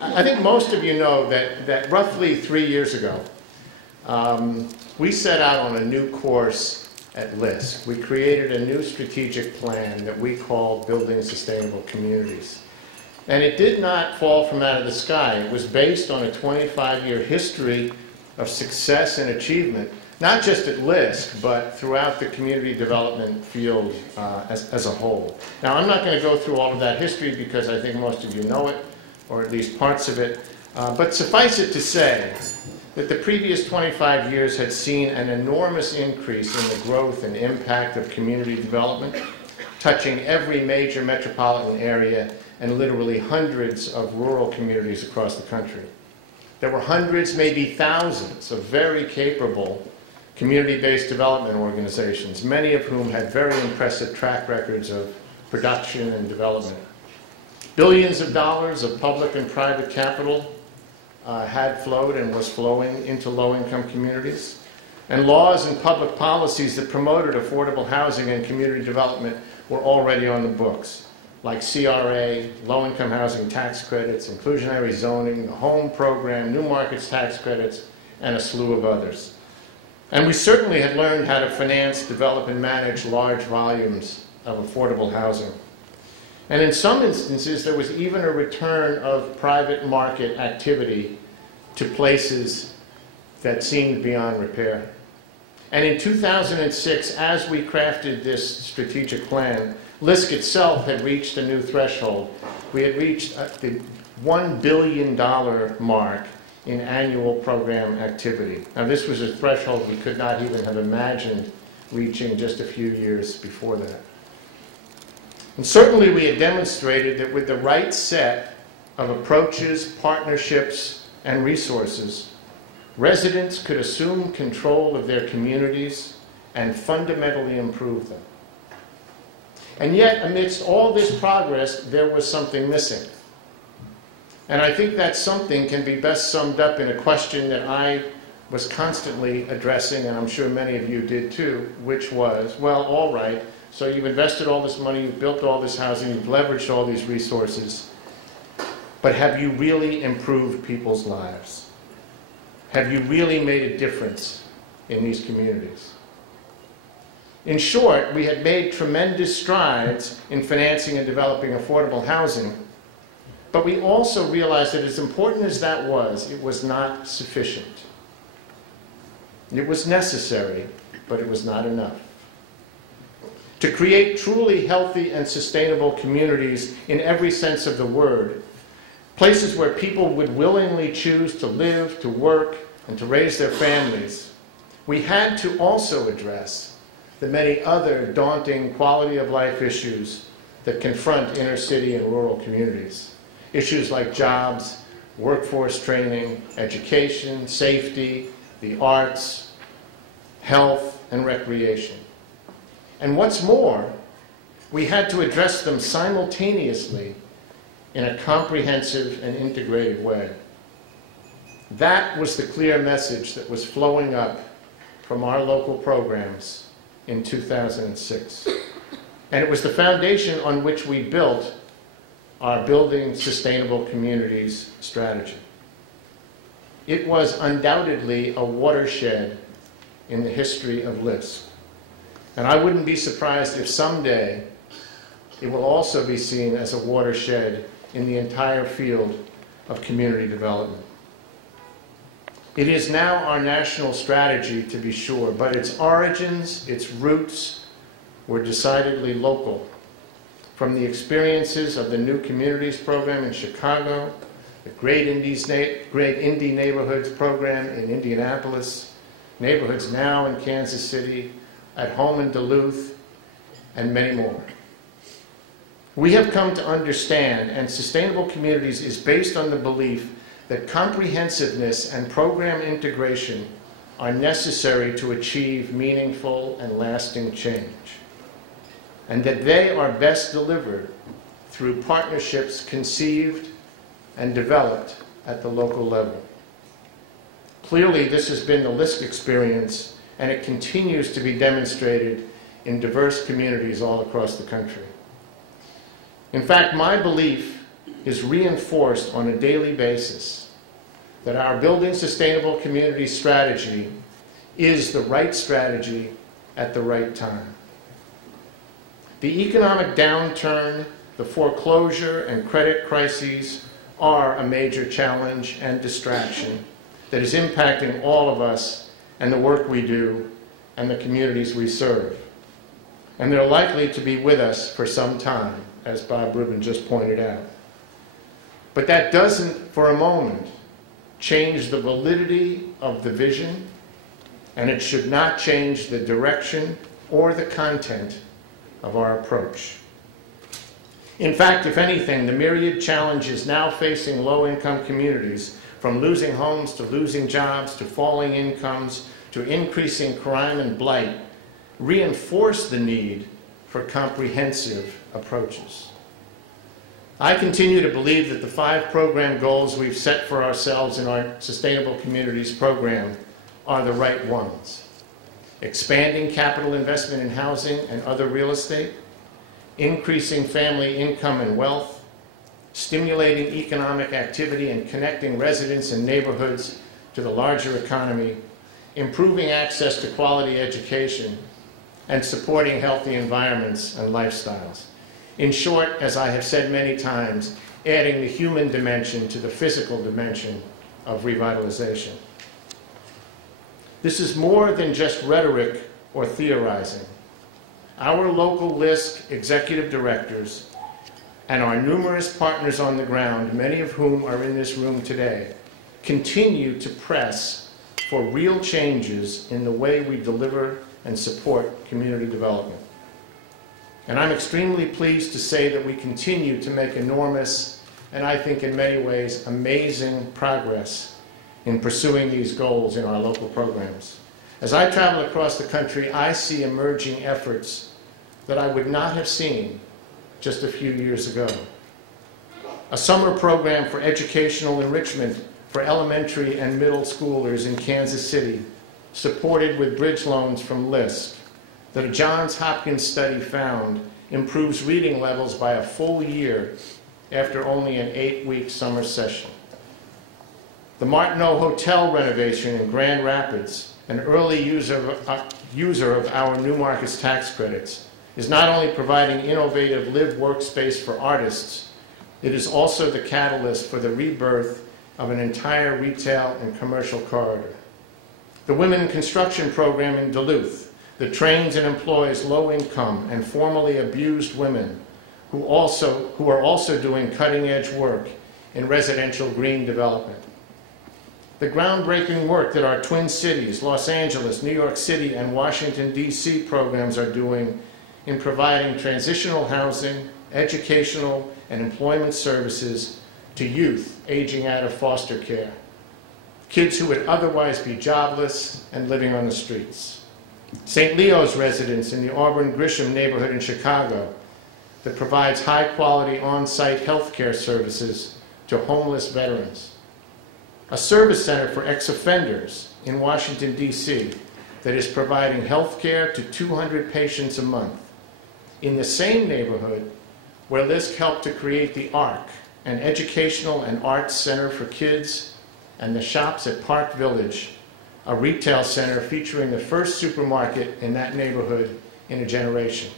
I think most of you know that roughly 3 years ago, we set out on a new course at LISC. We created a new strategic plan that we called Building Sustainable Communities. And it did not fall from out of the sky. It was based on a 25-year history of success and achievement, not just at LISC, but throughout the community development field as a whole. Now, I'm not going to go through all of that history because I think most of you know it, or at least parts of it. But suffice it to say that the previous 25 years had seen an enormous increase in the growth and impact of community development, touching every major metropolitan area and literally hundreds of rural communities across the country. There were hundreds, maybe thousands, of very capable community-based development organizations, many of whom had very impressive track records of production and development. Billions of dollars of public and private capital had flowed and was flowing into low-income communities. And laws and public policies that promoted affordable housing and community development were already on the books, like CRA, low-income housing tax credits, inclusionary zoning, the home program, new markets tax credits, and a slew of others. And we certainly had learned how to finance, develop, and manage large volumes of affordable housing. And in some instances, there was even a return of private market activity to places that seemed beyond repair. And in 2006, as we crafted this strategic plan, LISC itself had reached a new threshold. We had reached the $1 billion mark in annual program activity. Now, this was a threshold we could not even have imagined reaching just a few years before that. And certainly we had demonstrated that with the right set of approaches, partnerships, and resources, residents could assume control of their communities and fundamentally improve them. And yet, amidst all this progress, there was something missing. And I think that something can be best summed up in a question that I was constantly addressing, and I'm sure many of you did too, which was, well, all right, so you've invested all this money, you've built all this housing, you've leveraged all these resources, but have you really improved people's lives? Have you really made a difference in these communities? In short, we had made tremendous strides in financing and developing affordable housing, but we also realized that as important as that was, it was not sufficient. It was necessary, but it was not enough. To create truly healthy and sustainable communities in every sense of the word, places where people would willingly choose to live, to work, and to raise their families, we had to also address the many other daunting quality of life issues that confront inner city and rural communities. Issues like jobs, workforce training, education, safety, the arts, health, and recreation. And what's more, we had to address them simultaneously in a comprehensive and integrated way. That was the clear message that was flowing up from our local programs in 2006. And it was the foundation on which we built our Building Sustainable Communities strategy. It was undoubtedly a watershed in the history of LISC. And I wouldn't be surprised if someday it will also be seen as a watershed in the entire field of community development. It is now our national strategy, to be sure, but its origins, its roots, were decidedly local. From the experiences of the New Communities program in Chicago, the Great Indie Neighborhoods program in Indianapolis, Neighborhoods Now in Kansas City, At Home in Duluth, and many more. We have come to understand, and sustainable communities is based on the belief that comprehensiveness and program integration are necessary to achieve meaningful and lasting change, and that they are best delivered through partnerships conceived and developed at the local level. Clearly, this has been the LISC experience, and it continues to be demonstrated in diverse communities all across the country. In fact, my belief is reinforced on a daily basis that our Building Sustainable Communities strategy is the right strategy at the right time. The economic downturn, the foreclosure and credit crises are a major challenge and distraction that is impacting all of us and the work we do and the communities we serve. And they're likely to be with us for some time, as Bob Rubin just pointed out. But that doesn't, for a moment, change the validity of the vision, and it should not change the direction or the content of our approach. In fact, if anything, the myriad challenges now facing low-income communities, from losing homes to losing jobs to falling incomes to increasing crime and blight, reinforce the need for comprehensive approaches. I continue to believe that the 5 program goals we've set for ourselves in our Sustainable Communities program are the right ones. Expanding capital investment in housing and other real estate, increasing family income and wealth, stimulating economic activity and connecting residents and neighborhoods to the larger economy, improving access to quality education, and supporting healthy environments and lifestyles. In short, as I have said many times, adding the human dimension to the physical dimension of revitalization. This is more than just rhetoric or theorizing. Our local LISC executive directors and our numerous partners on the ground, many of whom are in this room today, continue to press for real changes in the way we deliver and support community development. And I'm extremely pleased to say that we continue to make enormous, and I think in many ways, amazing progress in pursuing these goals in our local programs. As I travel across the country, I see emerging efforts that I would not have seen just a few years ago. A summer program for educational enrichment for elementary and middle schoolers in Kansas City, supported with bridge loans from LISC, that a Johns Hopkins study found improves reading levels by a full year after only an 8-week summer session. The Martineau Hotel renovation in Grand Rapids, an early user of our New Markets tax credits, is not only providing innovative live workspace for artists, it is also the catalyst for the rebirth of an entire retail and commercial corridor. The Women in Construction program in Duluth, that trains and employs low-income and formerly abused women who are also doing cutting-edge work in residential green development. The groundbreaking work that our twin cities, Los Angeles, New York City, and Washington, D.C. programs are doing in providing transitional housing, educational, and employment services to youth aging out of foster care, kids who would otherwise be jobless and living on the streets. St. Leo's residence in the Auburn Grisham neighborhood in Chicago that provides high-quality on-site health care services to homeless veterans. A service center for ex-offenders in Washington, D.C. that is providing health care to 200 patients a month. In the same neighborhood where LISC helped to create the ARC, an educational and arts center for kids, and the shops at Park Village, a retail center featuring the first supermarket in that neighborhood in a generation.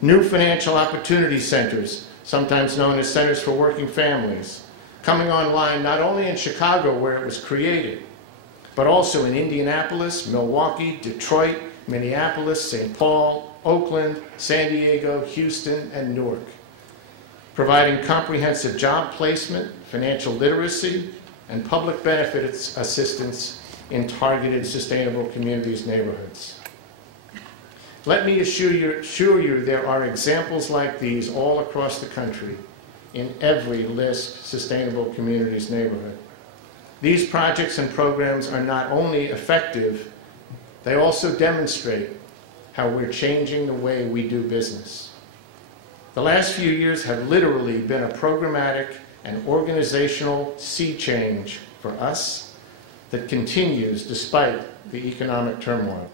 New financial opportunity centers, sometimes known as Centers for Working Families, coming online not only in Chicago where it was created, but also in Indianapolis, Milwaukee, Detroit, Minneapolis, St. Paul, Oakland, San Diego, Houston, and Newark, providing comprehensive job placement, financial literacy, and public benefits assistance in targeted sustainable communities neighborhoods. Let me assure you there are examples like these all across the country in every LISC Sustainable Communities neighborhood. These projects and programs are not only effective, they also demonstrate how we're changing the way we do business. The last few years have literally been a programmatic and organizational sea change for us that continues despite the economic turmoil.